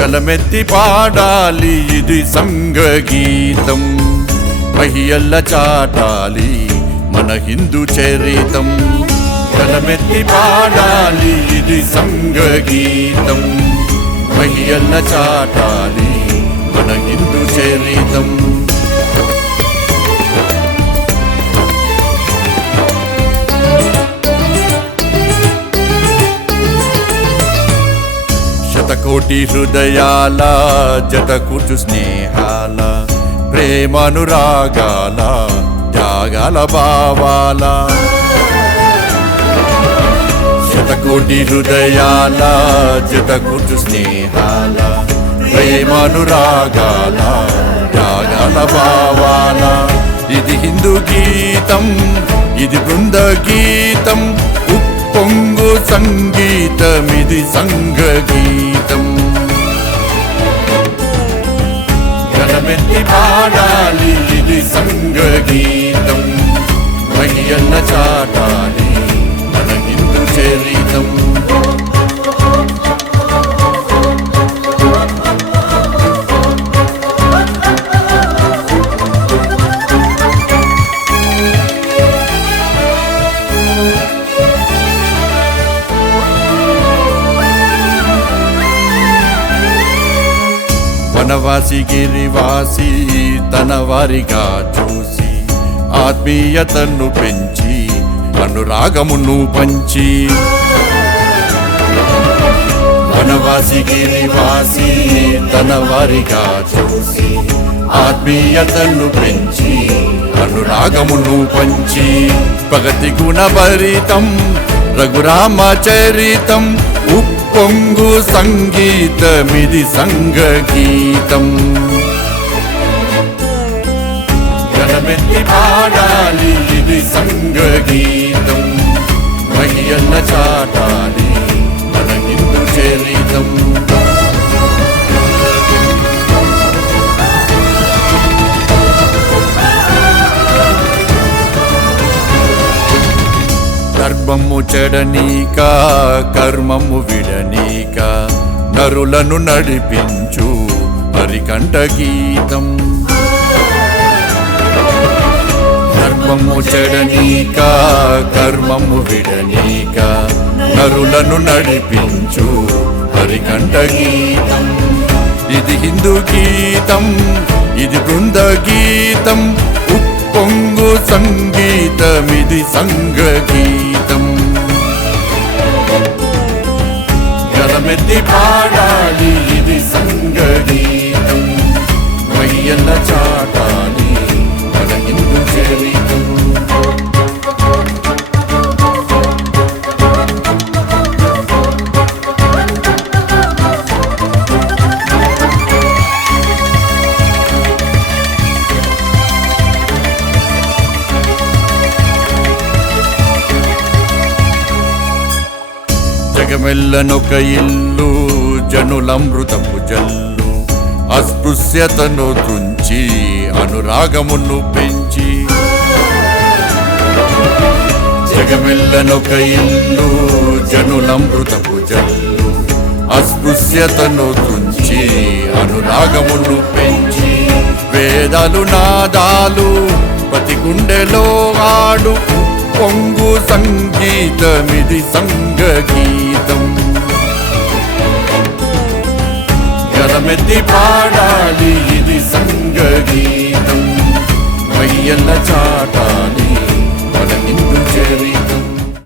గలమెత్తి పాడాలి ఇది సంఘగీతం, మహియల్ల చాటాలి మన హిందూ చరితం. గలమెత్తి పాడాలి ఇది సంఘగీతం, మహియల్ల చాటాలి మన హిందూ చరితం. శతకోటి హృదయాల జతకూర్చు స్నేహాల, ప్రేమానురాగాల త్యాగాల భావాల. శతకోటి హృదయాల జతకూర్చు స్నేహాల, ప్రేమానురాగాల త్యాగాల భావాల. ఇది హిందూ గీతం, ఇది బృంద గీతం, ఉప్పొంగు సంగీతం, ఇది సంఘగీతం. గలమెత్తి పాడాలి ఇది సంఘగీతం, మహియల్ల చాటాలి మన హిందూ చరితం. వనవాసి గిరివాసి తన వారిగా చూసి, ఆత్మీయతను పెంచి అనురాగమును పంచి. వనవాసి గిరివాసి తన వారిగా చూసి, ఆత్మీయతను పెంచి అనురాగమును పంచి. ప్రగతి గుణభరితం రఘురామ చరితం, ఉప్పొంగు సంగీతమిది సంఘగీతం. గలమెత్తి పాడాలి ఇది సంఘగీతం, మహియల్ల చాటాలి మన హిందూ చరితం. ధర్మము చెడనీక కర్మము విడనీక, నరులను నడిపించు హరికంఠ గీతం. ధర్మము చెడనీక కర్మము విడనీక, నరులను నడిపించు హరికంఠ గీతం. ఇది హిందూ గీతం, ఇది బృంద గీతం, ఉప్పొంగు సంగీతం, ఇది సంఘగీతం. గలమెత్తి పాడాలి ఇది సంఘగీతం, మహియల్ల చాటాలి మన హిందూ చరితం. జగమెల్లనొక ఇల్లు జనులమృతపు జల్లు, అస్పృశ్యతను తుంచి అనురాగమును పెంచి. జగమెల్లనొక ఇల్లు జనులమృతపు జల్లు, అస్పృశ్యతను తుంచి అనురాగమును పెంచి. వేదాలు నాదాలు ప్రతి గుండెలో ఆడు, పొంగు సంగీతమిది సంఘగీతం. గలమెత్తి పాడాలి